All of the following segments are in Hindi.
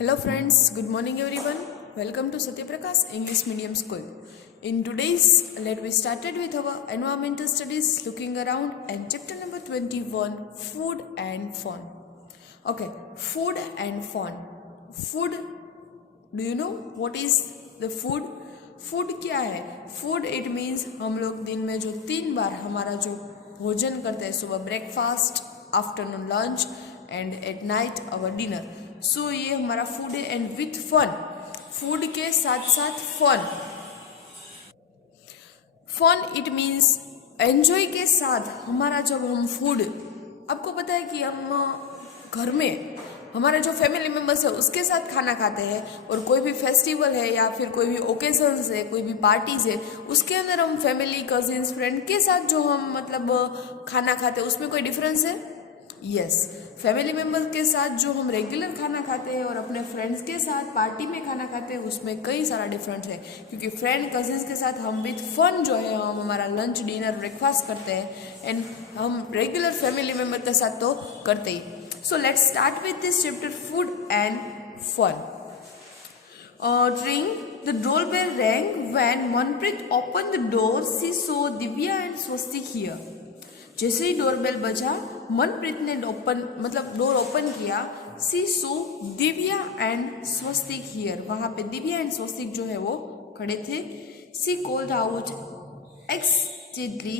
Hello friends, good morning everyone. Welcome to Satyaprakash English Medium School. In today's, let we started with our environmental studies looking around and chapter number 21, food and fun. Okay, food and fun. Food, do you know what is the food? Food क्या है? फूड इट मीन्स हम लोग दिन में जो 3 बार हमारा जो भोजन करते हैं, सुबह breakfast, afternoon lunch and at night our dinner. So ये हमारा फूड है एंड विथ फन. फूड के साथ साथ fun. Fun it means enjoy के साथ हमारा जब हम फूड, आपको पता है कि हम घर में हमारे जो फैमिली मेम्बर्स है उसके साथ खाना खाते हैं, और कोई भी फेस्टिवल है या फिर कोई भी ओकेजन्स है, कोई भी पार्टीज है, उसके अंदर हम फैमिली कजिन्स फ्रेंड के साथ जो हम मतलब खाना खाते हैं उसमें कोई डिफरेंस है? यस, फैमिली मेम्बर्स के साथ जो हम रेगुलर खाना खाते हैं और अपने फ्रेंड्स के साथ पार्टी में खाना खाते हैं उसमें कई सारा डिफरेंस है, क्योंकि फ्रेंड कजिन्स के साथ हम विथ फन जो है हम हमारा लंच डिनर ब्रेकफास्ट करते हैं, एंड हम रेगुलर फैमिली मेम्बर के साथ तो करते ही. So let's start with this chapter, food and fun. Ring. The doorbell rang when Manpreet opened the door. She saw Divya and Swastik here. जैसे ही डोरबेल बजा, मनप्रीत ने डोर ओपन किया. सी सो दिव्या एंड स्वस्तिक हियर. वहां पे दिव्या एंड स्वस्तिक जो है वो खड़े थे. She called out excitedly,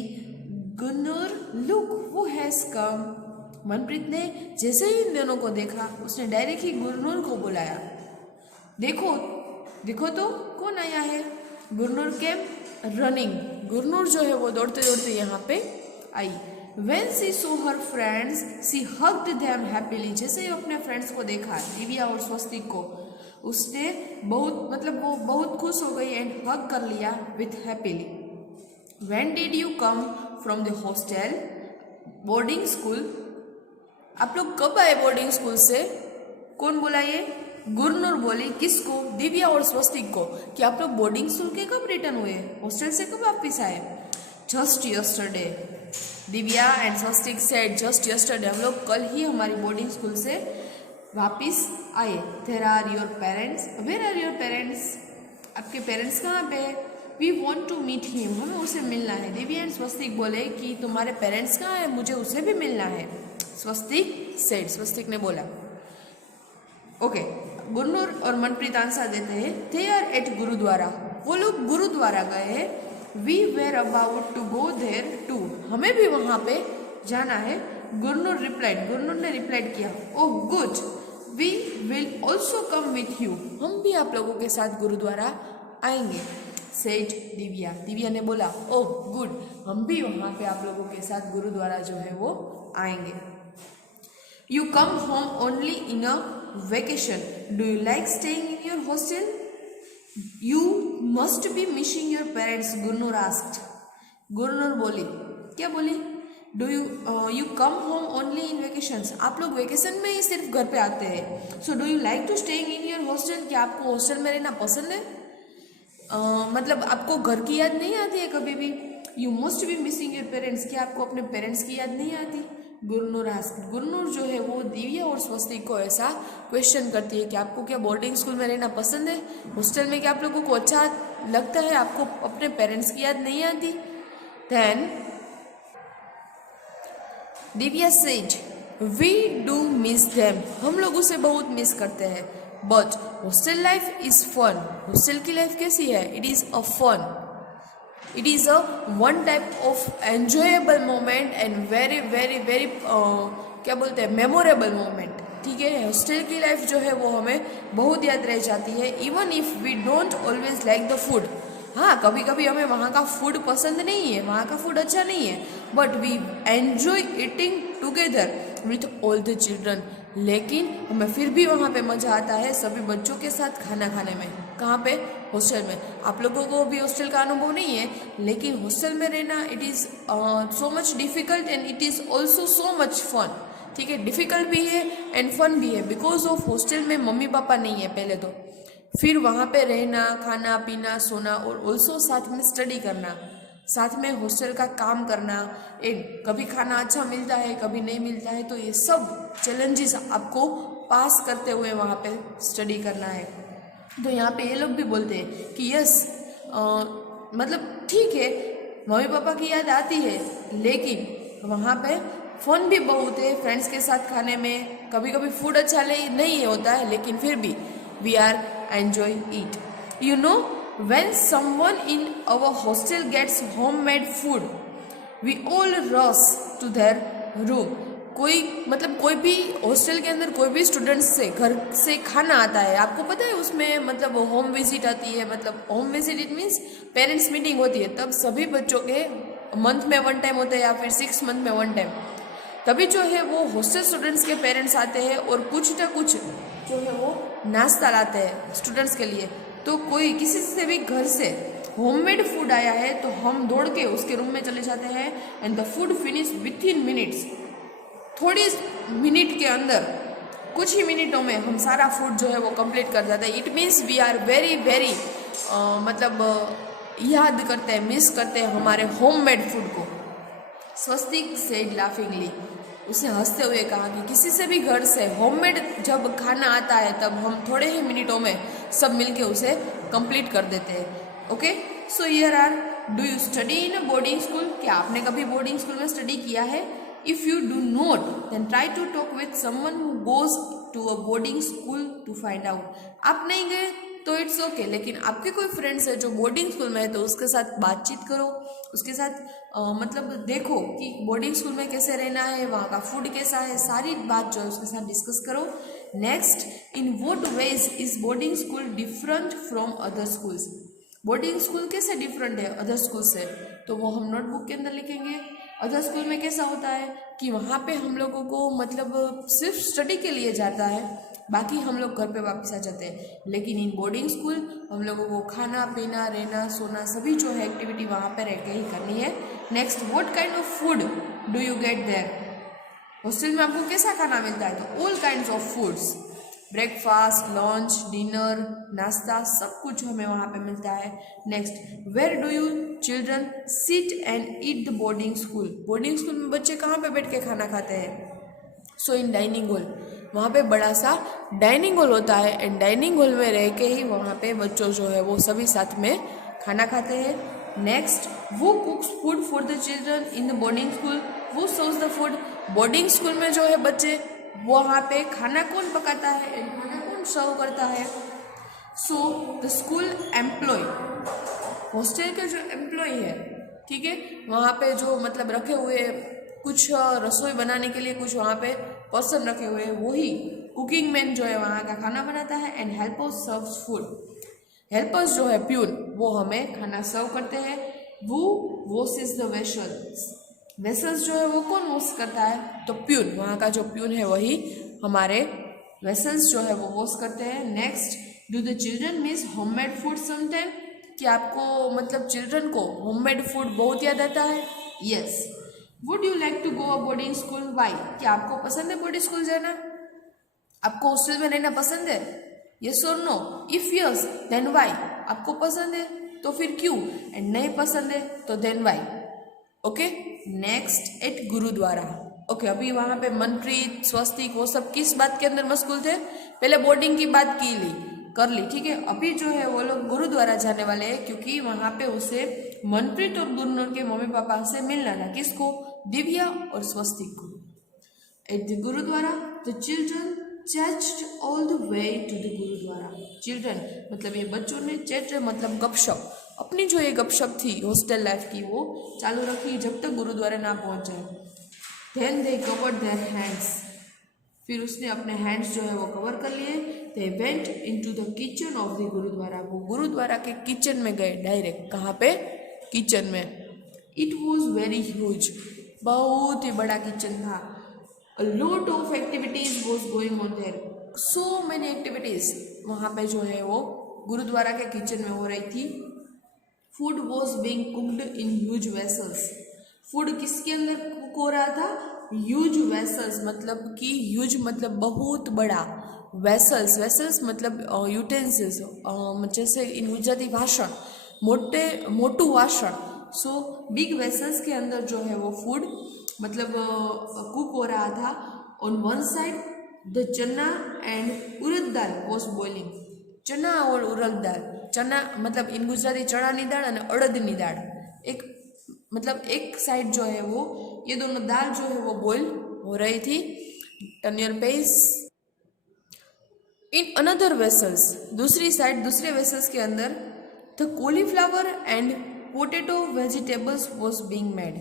Gurnoor look who has come. Manpreet ने जैसे ही इन दोनों को देखा उसने डायरेक्ट ही गुरनूर को बुलाया. देखो देखो तो कौन आया है. Gurnoor came running. गुरनूर जो है वो दौड़ते दौड़ते यहाँ पे आई. When she saw her friends, she hugged them happily. जैसे ही अपने फ्रेंड्स को देखा, दिव्या और स्वस्तिक को, उसने वो बहुत खुश हो गई एंड हग कर लिया with happily. When did you come from the hostel? Boarding school. आप लोग कब आए बोर्डिंग स्कूल से? कौन बोला ये? गुरनूर बोली. किसको? दिव्या और स्वस्तिक को, कि आप लोग बोर्डिंग स्कूल के कब रिटर्न हुए, हॉस्टल से कब वापिस आए? Just yesterday. Divya and Swastik said just yesterday. हम लोग कल ही हमारी बोर्डिंग स्कूल से वापिस आए. There are your parents. Where are your parents? आपके पेरेंट्स कहाँ पे? We want to meet him. हमें उसे मिलना है. दिव्या एंड स्वस्तिक बोले कि तुम्हारे पेरेंट्स कहाँ है, मुझे उसे भी मिलना है. स्वस्तिक सेड. स्वस्तिक ने बोला. ओके, गुरनूर और मनप्रीत आंसर देते हैं. They are at gurdwara. वो लोग गुरुद्वारा गए हैं. We were about to go there too. हमें भी वहां पे जाना है. गुरनूर रिप्लाइड. गुरनूर ने रिप्लाइड किया. Oh good, we will also come with you. हम भी आप लोगों के साथ गुरुद्वारा आएंगे. सेड दिव्या. दिव्या ने बोला. ओह गुड, हम भी वहां पे आप लोगों के साथ गुरुद्वारा जो है वो आएंगे. You come home only in a vacation. Do you like staying in your hostel? You must be missing your parents, Gurnur asked. Gurnur बोली. क्या बोली? Do you come home only in vacations? आप लोग वेकेशन में ही सिर्फ घर पे आते हैं. So do you like to staying in your hostel? क्या आपको हॉस्टल में रहना पसंद है? मतलब आपको घर की याद नहीं आती है कभी भी? You must be missing your parents. क्या आपको अपने पेरेंट्स की याद नहीं आती? गुरनूर आस्क. गुरनूर जो है वो दिव्या और स्वस्तिक को ऐसा क्वेश्चन करती है कि आपको क्या बोर्डिंग स्कूल में रहना पसंद है? हॉस्टल में क्या आप लोगों को अच्छा लगता है? आपको अपने पेरेंट्स की याद नहीं आती? Then Divya said we do miss them. हम लोग उसे बहुत मिस करते हैं. But hostel life is fun. Hostel की लाइफ कैसी है? It is a fun. It is a one type of enjoyable moment and very क्या बोलते हैं, मेमोरेबल मोमेंट. ठीक है, हॉस्टल की लाइफ जो है वो हमें बहुत याद रह जाती है. Even if we don't always like the food. हाँ, कभी कभी हमें वहाँ का फूड पसंद नहीं है, वहाँ का फूड अच्छा नहीं है, but we enjoy eating together with all the children. लेकिन हमें फिर भी वहाँ पे मज़ा आता है सभी बच्चों के साथ खाना खाने में. कहाँ पे? हॉस्टल में. आप लोगों को भी हॉस्टल का अनुभव नहीं है, लेकिन हॉस्टल में रहना it is so much difficult and it is also so much fun. ठीक है, डिफ़िकल्ट भी है एंड फन भी है, बिकॉज ऑफ हॉस्टल में मम्मी पापा नहीं है पहले तो. फिर वहाँ पे रहना, खाना पीना, सोना और ऑल्सो साथ में स्टडी करना. साथ में हॉस्टल का काम करना, एक कभी खाना अच्छा मिलता है कभी नहीं मिलता है, तो ये सब चैलेंजेस आपको पास करते हुए वहाँ पे स्टडी करना है। तो यहाँ पे ये लोग भी बोलते हैं कि यस मतलब ठीक है, मम्मी पापा की याद आती है, लेकिन वहाँ पे फन भी बहुत है फ्रेंड्स के साथ खाने में। कभी कभी फूड अच्छा नहीं होता है, लेकिन फिर भी we are enjoy it. You know, when someone in our hostel gets homemade food, we all rush to their room। कोई भी हॉस्टल के अंदर कोई भी स्टूडेंट्स से घर से खाना आता है, आपको पता है उसमें मतलब होम विजिट आती है, मतलब home visit it means parents meeting होती है, तब सभी बच्चों के मंथ में 1 टाइम होता है या फिर 6 मंथ में 1 टाइम, तभी जो है वो हॉस्टल स्टूडेंट्स के पेरेंट्स आते हैं और कुछ ना कुछ जो है वो नाश्ता लाते हैं स्टूडेंट्स के लिए। तो कोई किसी से भी घर से होममेड फूड आया है तो हम दौड़ के उसके रूम में चले जाते हैं and the food finish with in minutes. थोड़ी मिनट के अंदर, कुछ ही मिनटों में हम सारा फूड जो है वो कंप्लीट कर जाते हैं। It means we are very very याद करते हैं, मिस करते हैं हमारे होममेड फूड को। स्वस्तिक सेड लाफिंगली, उसने हंसते हुए कहा कि किसी से भी घर से होममेड जब खाना आता है तब हम थोड़े ही मिनटों में सब मिलके उसे कंप्लीट कर देते हैं। Okay, so here are, do you study in a boarding school? क्या आपने कभी बोर्डिंग स्कूल में स्टडी किया है? If you do not then try to talk with someone who goes to a boarding school to find out. आप नहीं गए तो इट्स ओके, लेकिन आपके कोई फ्रेंड्स है जो बोर्डिंग स्कूल में है तो उसके साथ बातचीत करो, उसके साथ मतलब देखो कि बोर्डिंग स्कूल में कैसे रहना है, वहाँ का फूड कैसा है, सारी बात जो है उसके साथ डिस्कस करो। Next, in what ways is boarding school different from other schools? Boarding school कैसे डिफरेंट है अदर स्कूल से, तो वो हम नोटबुक के अंदर लिखेंगे। अदर स्कूल में कैसा होता है कि वहाँ पे हम लोगों को मतलब सिर्फ स्टडी के लिए जाता है, बाकी हम लोग घर पे वापस आ जाते हैं। लेकिन इन बोर्डिंग स्कूल हम लोगों को खाना पीना रहना सोना सभी जो है एक्टिविटी वहाँ पे रह के ही करनी है। Next, what kind of food do you get there? Hostel में आपको कैसा खाना मिलता है? तो all kinds of foods, breakfast, lunch, dinner, नाश्ता, सब कुछ हमें वहाँ पे मिलता है। Next, where do you children sit and eat the boarding school? Boarding school में बच्चे कहाँ पे बैठ के खाना खाते हैं? सो इन डाइनिंग हॉल, वहाँ पे बड़ा सा डाइनिंग हॉल होता है एंड डाइनिंग हॉल में रह के ही वहाँ पे बच्चों जो है वो सभी साथ में खाना खाते हैं। नेक्स्ट, वो cooks food for the children in the boarding school? वो serves the food? Boarding school में जो है बच्चे वहाँ पे खाना कौन पकाता है एंड खाना कौन सर्व करता है? So the school employ, hostel के जो एम्प्लॉय है, ठीक है, वहाँ पे जो मतलब रखे हुए कुछ रसोई बनाने के लिए कुछ वहाँ पे पर्सन रखे हुए हैं, वही कुकिंग मैन जो है वहाँ का खाना बनाता है and helpers serves food. Helpers जो है प्यून, वो हमें खाना सर्व करते हैं। वो वॉशेस द वेसल्स, वेसल्स जो है वो कौन वॉश करता है? तो प्यून, वहाँ का जो प्यून है वही हमारे वेसल्स जो है वो वॉश करते हैं। Next, do the children miss homemade food sometime? कि आपको मतलब चिल्ड्रन को होममेड फूड बहुत याद आता है? Yes. Would you like to go a boarding school? Why? क्या आपको पसंद है बोर्डिंग स्कूल जाना? आपको हॉस्टल में रहना पसंद है? यस और no? If yes then why? आपको पसंद है तो फिर क्यों, एंड नहीं पसंद है तो then why? Okay. Next, at gurdwara. Okay, अभी वहाँ पे मनप्रीत, स्वस्तिक वो सब किस बात के अंदर मशगूल थे? पहले बोर्डिंग की बात कर ली, ठीक है। अभी जो है वो लोग गुरुद्वारा जाने वाले हैं क्योंकि वहाँ पे उसे मनप्रीत और गुरनूर के मम्मी पापा से मिलना था। किसको? दिव्या और स्वस्तिक को। At the gurdwara the children chatted all the way to the gurdwara. Children मतलब ये बच्चों ने, चैट मतलब गपशप, अपनी जो ये गपशप थी हॉस्टल लाइफ की वो चालू रखी जब तक गुरुद्वारा ना पहुँच जाए। Then they covered their hands, फिर उसने अपने हैंड्स जो है वो कवर कर लिए। They went into the kitchen of the gurdwara, वो गुरुद्वारा के किचन में गए डायरेक्ट। कहाँ पे? किचन में। इट वॉज वेरी ह्यूज, बहुत ही बड़ा किचन था। अ lot of activities was going on their, so many activities वहाँ पे जो है वो गुरुद्वारा के किचन में हो रही थी। Food was being cooked in huge vessels, food किसके अंदर कुक हो रहा था? ह्यूज वेसल्स, मतलब कि ह्यूज मतलब बहुत बड़ा, वेसल्स, वेसल्स मतलब यूटेंसिल्स, जैसे इन गुजराती भाषण मोटू वाषण। सो बिग वेसल्स के अंदर जो है वो फूड मतलब कुक हो रहा था। ऑन वन साइड द चना and urad dal was boiling. चना और उड़द दाल, चना मतलब इन गुजराती चणानी दाल અને અડદની દાળ, एक मतलब एक साइड जो है वो ये दोनों दाल जो है वो बॉइल हो रही थी। Turn your page. In another vessels, दूसरी साइड दूसरे वेसल्स के अंदर the cauliflower and potato vegetables was being made.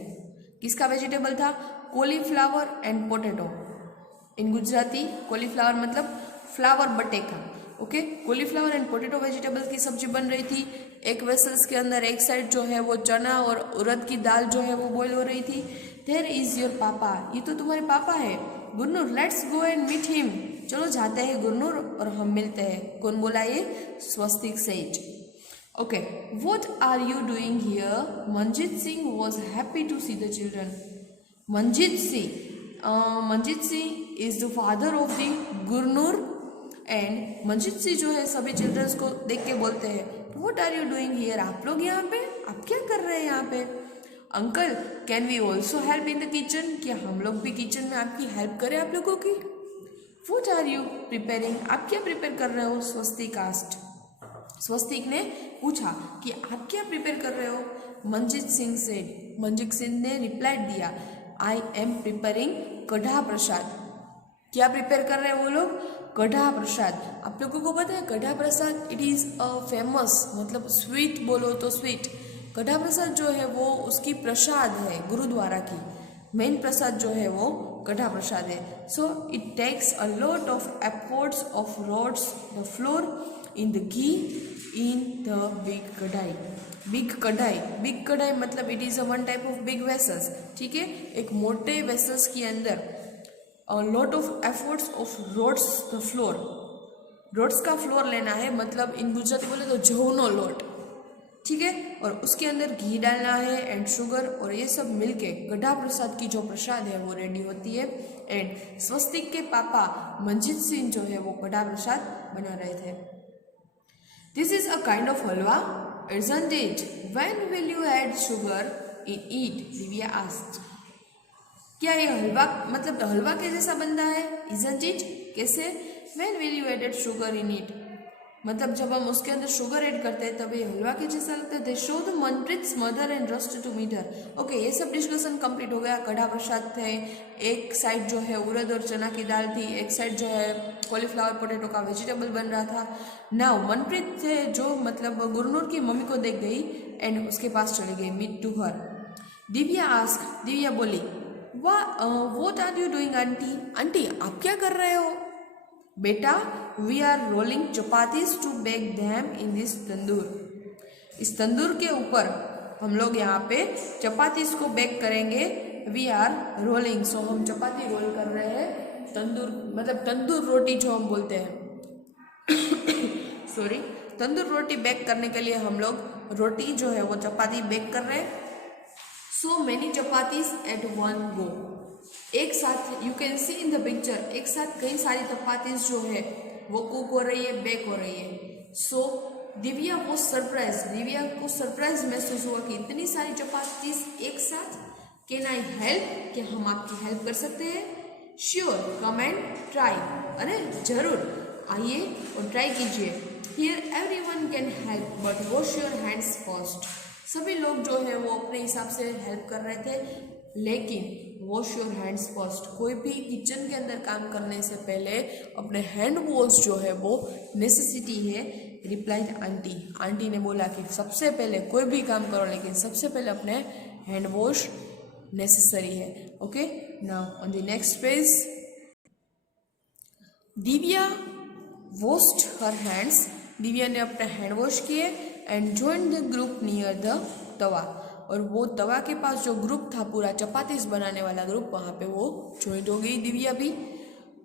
किसका वेजिटेबल था? Cauliflower and potato. In Gujarati cauliflower मतलब फ्लावर बटेका। Okay, cauliflower and potato vegetables की सब्जी बन रही थी एक वेसल्स के अंदर। एक साइड जो है वो चना और उड़द की दाल जो है वो बॉईल हो रही थी। देयर इज योर पापा, ये तो तुम्हारे पापा है। Gurnoor, let's go and meet him, चलो जाते हैं गुरनूर और हम मिलते हैं। कौन बोला ये? Swastik says. Okay, what are you doing here? Manjeet Singh was happy to see the children. Manjeet Singh is the father of the Gurnoor and Manjeet Singh जो है सभी चिल्ड्रंस को देख के बोलते हैं, what are you doing here? आप लोग यहाँ पे, आप क्या कर रहे हैं यहाँ पे? Uncle, can we also help in the kitchen? क्या हम लोग भी किचन में आपकी हेल्प करें आप लोगों की? What are you preparing? आप क्या प्रिपेयर कर रहे हो? स्वस्तिक आस्क्ड। स्वस्तिक ने पूछा कि आप क्या प्रिपेयर कर रहे हो? मंजीत सिंह सेड, मंजीत सिंह ने रिप्लाई दिया, आई एम प्रिपेयरिंग कढ़ा प्रसाद। क्या प्रिपेयर कर रहे हैं वो लोग? कढ़ा प्रसाद। आप लोगों को पता है कढ़ा प्रसाद इट इज़ अ फेमस, मतलब स्वीट बोलो तो स्वीट। कढ़ा प्रसाद जो है वो उसकी प्रसाद है गुरुद्वारा की, मेन प्रसाद जो है वो कढ़ा प्रसाद है। So it takes a lot of efforts of roasts the flour in the ghee in the big kadhai. Big kadhai मतलब it is a one type of big vessels. ठीक है, एक मोटे वेसल्स के अंदर lot of efforts of roasts the flour. Roasts का फ्लोर लेना है, मतलब इन गुजराती बोले तो जौनो लोट। ठीक है, और उसके अंदर घी डालना है एंड शुगर, और ये सब मिलके कढ़ा प्रसाद की जो प्रसाद है वो रेडी होती है। एंड स्वस्तिक के पापा मंजीत सिंह जो है वो कढ़ा प्रसाद बना रहे थे। This is a kind of halwa, isn't it? When will you add sugar in it? Divya asked. क्या ये हलवा मतलब हलवा के जैसा बनता है? isn't it? कैसे? When will you add sugar in it? मतलब जब हम उसके अंदर शुगर ऐड करते हैं तब ये हलवा के जैसा लगता है। They show the Manpreet's mother and rushed to meet her. Okay, ये सब डिस्कशन कंप्लीट हो गया। कढ़ा प्रसाद थे, एक साइड जो है उड़द और चना की दाल थी, एक साइड जो है कॉलीफ्लावर पोटैटो का वेजिटेबल बन रहा था। नाउ मनप्रीत थे जो मतलब गुरनूर की मम्मी को देख गई एंड उसके पास चले गई, meet to her. Divya asked, Divya बोली, what are you doing aunty? Aunty आप क्या कर रहे हो? बेटा, we are rolling chapatis to bake them in this tandoor. इस तंदूर के ऊपर हम लोग यहाँ पे चपातीज को बेक करेंगे। वी आर रोलिंग, सो हम चपाती रोल कर रहे हैं। तंदूर मतलब तंदूर रोटी जो हम बोलते हैं सॉरी, तंदूर रोटी बेक करने के लिए हम लोग रोटी जो है वो चपाती बेक कर रहे हैं। So many chapatis at one go, एक साथ you can see in the picture, एक साथ कई सारी चपातीज जो है वो कुक हो रही है, बेक हो रही है। सो दिव्या को सरप्राइज, दिव्या को सरप्राइज महसूस हुआ कि इतनी सारी चपातीज एक साथ। Can I help? क्या हम आपकी हेल्प कर सकते हैं? Sure, come and try. अरे जरूर, आइए और ट्राई कीजिए। Here everyone can help but wash your hands first. सभी लोग जो है वो अपने हिसाब से हेल्प कर रहे थे, लेकिन वॉश योर हैंड्स फर्स्ट। कोई भी किचन के अंदर काम करने से पहले अपने हैंड वॉश जो है वो नेसेसिटी है। रिप्लाइड आंटी, आंटी ने बोला कि सबसे पहले कोई भी काम करो लेकिन सबसे पहले अपने हैंड वॉश नेसेसरी है। Okay, now on the next page, Divya washed her hands. Divya ने अपने हैंड वॉश किए and joined the group near the tawa, और वो तवा के पास जो ग्रुप था पूरा चपातीस बनाने वाला ग्रुप, वहाँ पे वो ज्वाइंट हो गई दिव्या भी।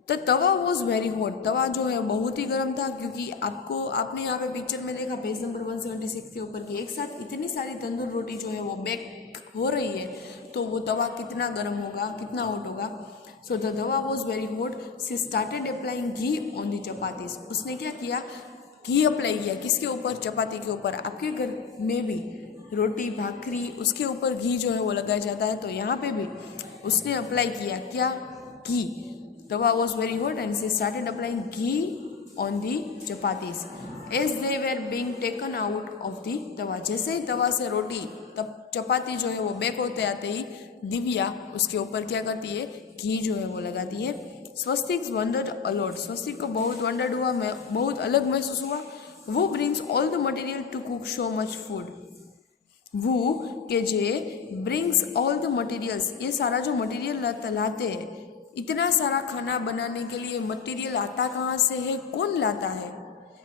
तो तवा वॉज वेरी हॉट, तवा जो है बहुत ही गर्म था, क्योंकि आपने यहाँ पे पिक्चर में देखा पेज नंबर 176 के ऊपर कि एक साथ इतनी सारी तंदूर रोटी जो है वो बेक हो रही है, तो वो तवा कितना गर्म होगा, कितना हॉट होगा। So the tawa was very hot. She started applying ghee on the chapatis. उसने क्या किया? घी अप्लाई किया। किसके ऊपर? चपाती के ऊपर। आपके घर में भी रोटी भाकरी उसके ऊपर घी जो है वो लगाया जाता है, तो यहाँ पे भी उसने अप्लाई किया क्या? घी। tawa was very hot and she started applying ghee on the chapatis as they were being taken out of the tawa. जैसे ही तवा से रोटी तब चपाती जो है वो बेक होते आते ही दिव्या उसके ऊपर क्या करती है, घी जो है वो लगाती है. स्वस्तिक वंडर्ड अलॉट, स्वस्तिक को बहुत वंडर्ड हुआ, बहुत अलग महसूस हुआ. वो brings all the material to cook so much food. वो K J brings all the materials, ये सारा जो मटेरियल लाते हैं, इतना सारा खाना बनाने के लिए मटेरियल आता कहाँ से है, कौन लाता है?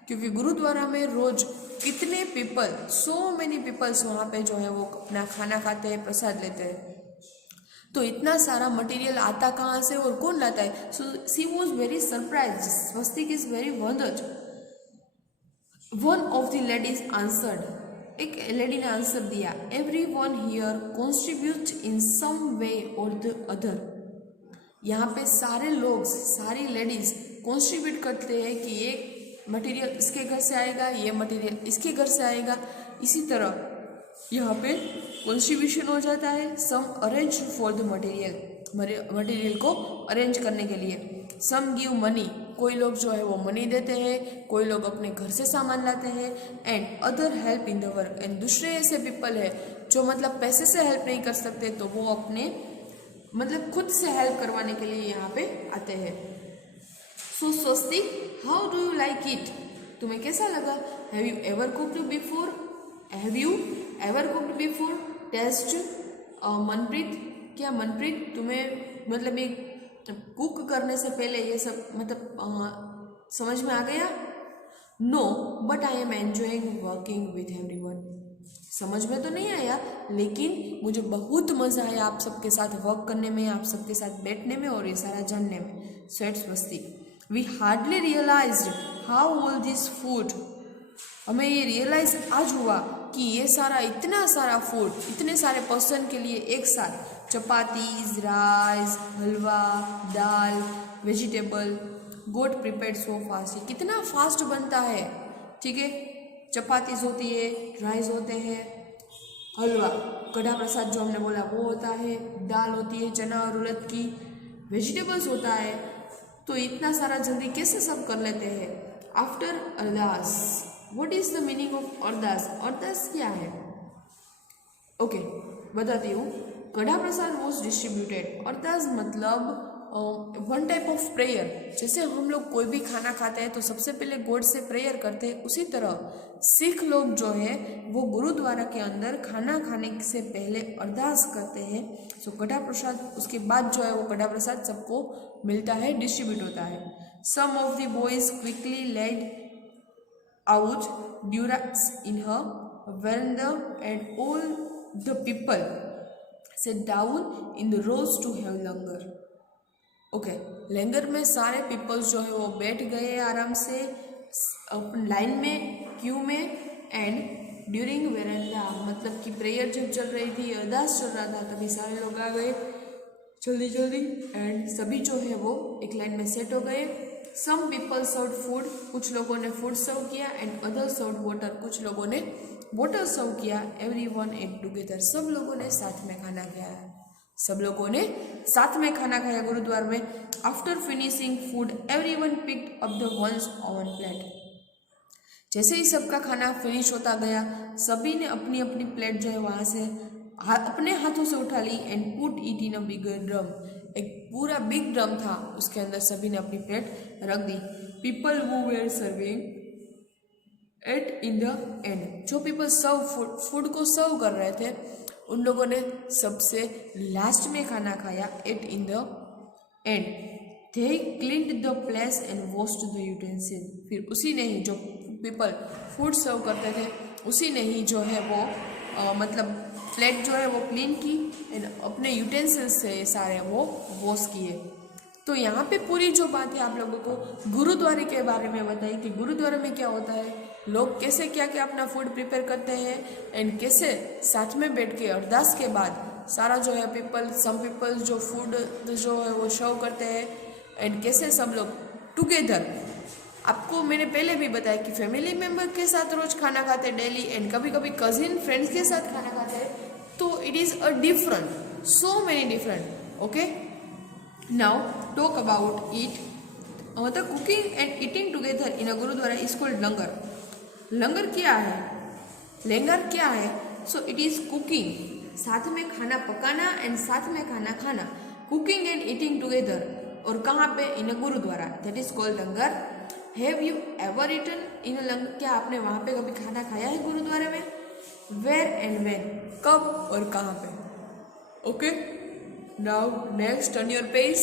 क्योंकि गुरुद्वारा में रोज कितने पीपल, सो मेनी पीपल्स वहाँ पे जो है वो अपना खाना खाते हैं, प्रसाद लेते हैं. तो इतना सारा मटेरियल आता कहाँ से और कौन लाता है? So she was very surprise. Swastik is very wondered. One of the ladies answered, एक लेडी ने आंसर दिया, everyone here contribute in some way or the other. यहाँ पे सारे लोग, सारी लेडीज कॉन्ट्रीब्यूट करते हैं कि ये मटेरियल इसके घर से आएगा, ये मटेरियल इसके घर से आएगा. इसी तरह यहाँ पे कॉन्ट्रीब्यूशन हो जाता है. सम अरेंज फॉर द मटेरियल को अरेंज करने के लिए. सम गिव मनी, कोई लोग जो है वो मनी देते हैं, कोई लोग अपने घर से सामान लाते हैं. And other help in the work, and दूसरे ऐसे पीपल है जो मतलब पैसे से हेल्प नहीं कर सकते, तो वो अपने मतलब खुद से हेल्प करवाने के लिए यहाँ पे आते हैं. So Swastik, how do you like it, तुम्हें कैसा लगा? Have you ever cooked before, have you ever cooked before, taste. Manpreet, क्या मनप्रीत तुम्हें मतलब एक कुक करने से पहले ये सब मतलब समझ में आ गया? No but I am enjoying working with everyone, समझ में तो नहीं आया लेकिन मुझे बहुत मज़ा आया आप सबके साथ वर्क करने में, आप सबके साथ बैठने में और ये सारा जानने में. Said Swastik. We hardly realised how all this food, हमें ये रियलाइज आज हुआ कि ये सारा इतना सारा फूड, इतने सारे पर्सन के लिए एक साथ, चपातीज, राइस, हलवा, दाल, वेजिटेबल, गोट प्रिपेयर्ड सो फास्ट, ये कितना फास्ट बनता है. ठीक है, चपातीज होती है, राइस होते हैं, हलवा, कड़ा प्रसाद जो हमने बोला वो होता है, दाल होती है चना और उड़द की, वेजिटेबल्स होता है. तो इतना सारा जल्दी कैसे सब कर लेते हैं? After ardas, what is the meaning of ardas? Ardas क्या है? ओके, बताती हूँ. कड़ा प्रसाद वॉज डिस्ट्रीब्यूटेड. अरदास मतलब वन टाइप ऑफ प्रेयर. जैसे हम लोग कोई भी खाना खाते हैं तो सबसे पहले गॉड से प्रेयर करते हैं, उसी तरह सिख लोग जो है वो गुरुद्वारा के अंदर खाना खाने से पहले अरदास करते हैं. सो कड़ा प्रसाद उसके बाद जो है वो कड़ा प्रसाद सबको मिलता है, डिस्ट्रीब्यूट होता है. Some of the boys quickly laid out durries in her veranda and all the people sat down in the rows to have langar. Okay, langar में सारे पीपल्स जो है वो बैठ गए आराम से लाइन में, क्यू में. एंड ड्यूरिंग वेरेंडा मतलब कि प्रेयर जब चल रही थी, अरदास चल रहा था, तभी सारे लोग आ गए जल्दी जल्दी. एंड सभी जो है वो एक लाइन में सेट हो गए. सम पीपल सर्व फूड, कुछ लोगों ने फूड सर्व किया. एंड अदर सर्व वाटर, कुछ लोगों ने वाटर सर्व किया. एवरीवन एट टुगेदर, सब लोगों ने साथ में खाना खाया, सब लोगों ने साथ में खाना खाया गुरुद्वार में. After finishing food everyone picked up the ones on plate. जैसे ही सबका खाना फिनिश होता गया, सभी ने अपनी अपनी प्लेट जो है वहाँ से अपने हाथों से उठा ली. And put it in a bigger drum, एक पूरा बिग ड्रम था, उसके अंदर सभी ने अपनी प्लेट रख दी. People who were serving at in the end, जो पीपल सर्व फूड को सर्व कर रहे थे उन लोगों ने सबसे लास्ट में खाना खाया. Ate in the end they cleaned the place and washed the utensil. फिर उसी ने ही, जो पीपल फूड सर्व करते थे उसी ने ही जो है वो मतलब प्लेट जो है वो क्लीन की एंड अपने यूटेंसिल्स से सारे वो वॉश किए. तो यहाँ पे पूरी जो बात है आप लोगों को गुरुद्वारे के बारे में बताई कि गुरुद्वारे में क्या होता है, लोग कैसे क्या क्या अपना फूड प्रिपेयर करते हैं एंड कैसे साथ में बैठ के अरदास के बाद सारा जो है सम पीपल जो फूड जो है वो सर्व करते हैं एंड कैसे सब लोग टुगेदर. आपको मैंने पहले भी बताया कि फैमिली मेम्बर के साथ रोज खाना खाते हैं डेली एंड कभी कभी कजिन फ्रेंड्स के साथ खाना खाते हैं. तो it is a different, so many different. Okay, now talk about it. मतलब cooking and eating together in a gurdwara is called langar. Langar क्या है, लंगर क्या है? सो इट इज कुकिंग, साथ में खाना पकाना एंड साथ में खाना खाना, कुकिंग एंड ईटिंग टुगेदर। और कहाँ पे? In a gurdwara, that is called langar. Have you ever eaten in a langar? क्या आपने वहाँ पे कभी खाना खाया है गुरुद्वारे में? वेयर एंड व्हेन, कब और कहाँ पे? Okay, now next turn your page.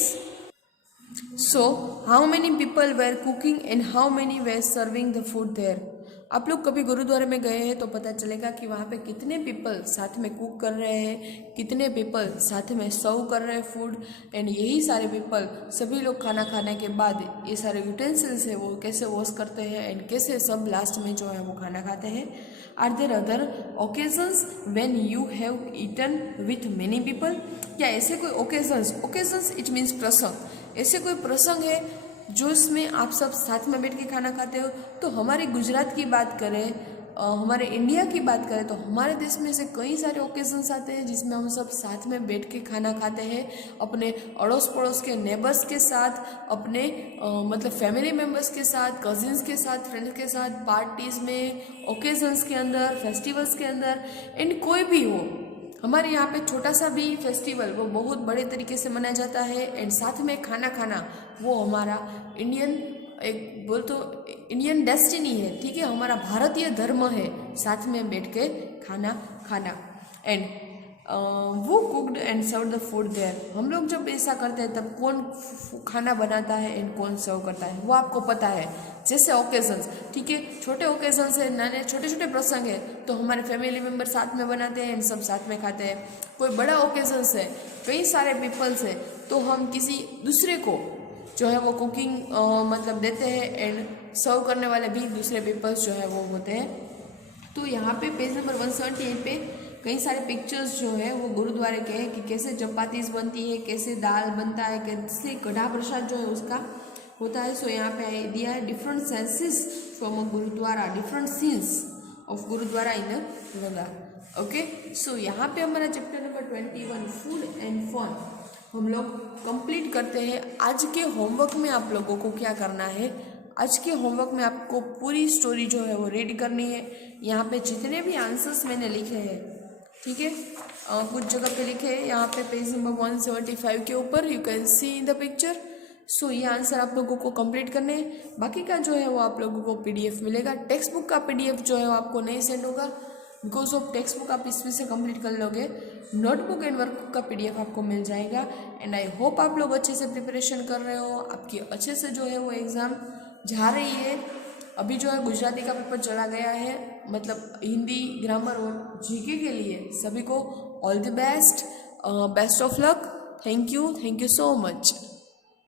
So how many people were cooking and how many were serving the food there? आप लोग कभी गुरुद्वारे में गए हैं तो पता चलेगा कि वहाँ पे कितने पीपल साथ में कुक कर रहे हैं, कितने पीपल साथ में सर्व कर रहे हैं फूड, एंड यही सारे पीपल सभी लोग खाना खाने के बाद ये सारे यूटेंसिल्स है वो कैसे वॉश करते हैं एंड कैसे सब लास्ट में जो है वो खाना खाते हैं। Are there other occasions when you have eaten with many people? क्या ऐसे कोई ओकेजन्स, ओकेजन्स इट मीन्स प्रसंग, ऐसे कोई प्रसंग है जो इसमें आप सब साथ में बैठ के खाना खाते हो? तो हमारे गुजरात की बात करें, हमारे इंडिया की बात करें तो हमारे देश में से कई सारे ओकेजन्स आते हैं जिसमें हम सब साथ में बैठ के खाना खाते हैं, अपने अड़ोस पड़ोस के नेबर्स के साथ, अपने मतलब फैमिली मेम्बर्स के साथ, कजिन्स के साथ, फ्रेंड्स के साथ, पार्टीज में, ओकेजन्स के अंदर, फेस्टिवल्स के अंदर, एंड कोई भी हो। हमारे यहाँ पे छोटा सा भी फेस्टिवल वो बहुत बड़े तरीके से मनाया जाता है, एंड साथ में खाना खाना वो हमारा इंडियन, एक बोल तो इंडियन डेस्टिनी है, ठीक है, हमारा भारतीय धर्म है साथ में बैठ के खाना खाना। एंड वो cooked and serve the food there. हम लोग जब ऐसा करते हैं तब कौन खाना बनाता है एंड कौन सर्व करता है वो आपको पता है। जैसे ओकेजन्स, ठीक है, छोटे ओकेजन्स है, नाने छोटे छोटे प्रसंग है तो हमारे फैमिली मेम्बर साथ में बनाते हैं एंड सब साथ में खाते हैं। कोई बड़ा ओकेजन्स है, कई सारे पीपल्स है, तो हम किसी दूसरे को जो है वो कुकिंग मतलब देते हैं एंड सर्व करने वाले भी दूसरे पीपल्स जो है वो होते हैं। तो यहाँ पे पेज नंबर 178 पे कई सारे पिक्चर्स जो है वो गुरुद्वारे के हैं कि कैसे चपातीस बनती है, कैसे दाल बनता है, कैसे कढ़ा प्रसाद जो है उसका होता है। सो यहाँ पे दिया है different senses from a gurdwara, different scenes of gurdwara in a langar. Okay, so यहाँ पे हमारा chapter number 21 food and fun हम लोग कंप्लीट करते हैं। आज के होमवर्क में आप लोगों को क्या करना है, आज के होमवर्क में आपको पूरी स्टोरी जो है वो रीड करनी है। यहाँ पे जितने भी आंसर्स मैंने लिखे हैं, ठीक है, कुछ जगह पे लिखे हैं, यहाँ पे पेज नंबर 175 के ऊपर you can see in the picture. So ये आंसर आप लोगों को कंप्लीट करने हैं। बाकी का जो है वो आप लोगों को पीडीएफ मिलेगा। टेक्स्ट बुक का पीडीएफ जो है वो आपको नहीं सेंड होगा, बिकॉज ऑफ टेक्स्ट बुक आप इसमें से कंप्लीट कर लोगे। नोटबुक एंड वर्कबुक का पीडीएफ आपको मिल जाएगा। एंड आई होप आप लोग अच्छे से प्रिपरेशन कर रहे हो, आपकी अच्छे से जो है वो एग्ज़ाम जा रही है। अभी जो है गुजराती का पेपर चला गया है, मतलब हिंदी, ग्रामर और जीके के लिए सभी को all the best, best of luck. Thank you so much.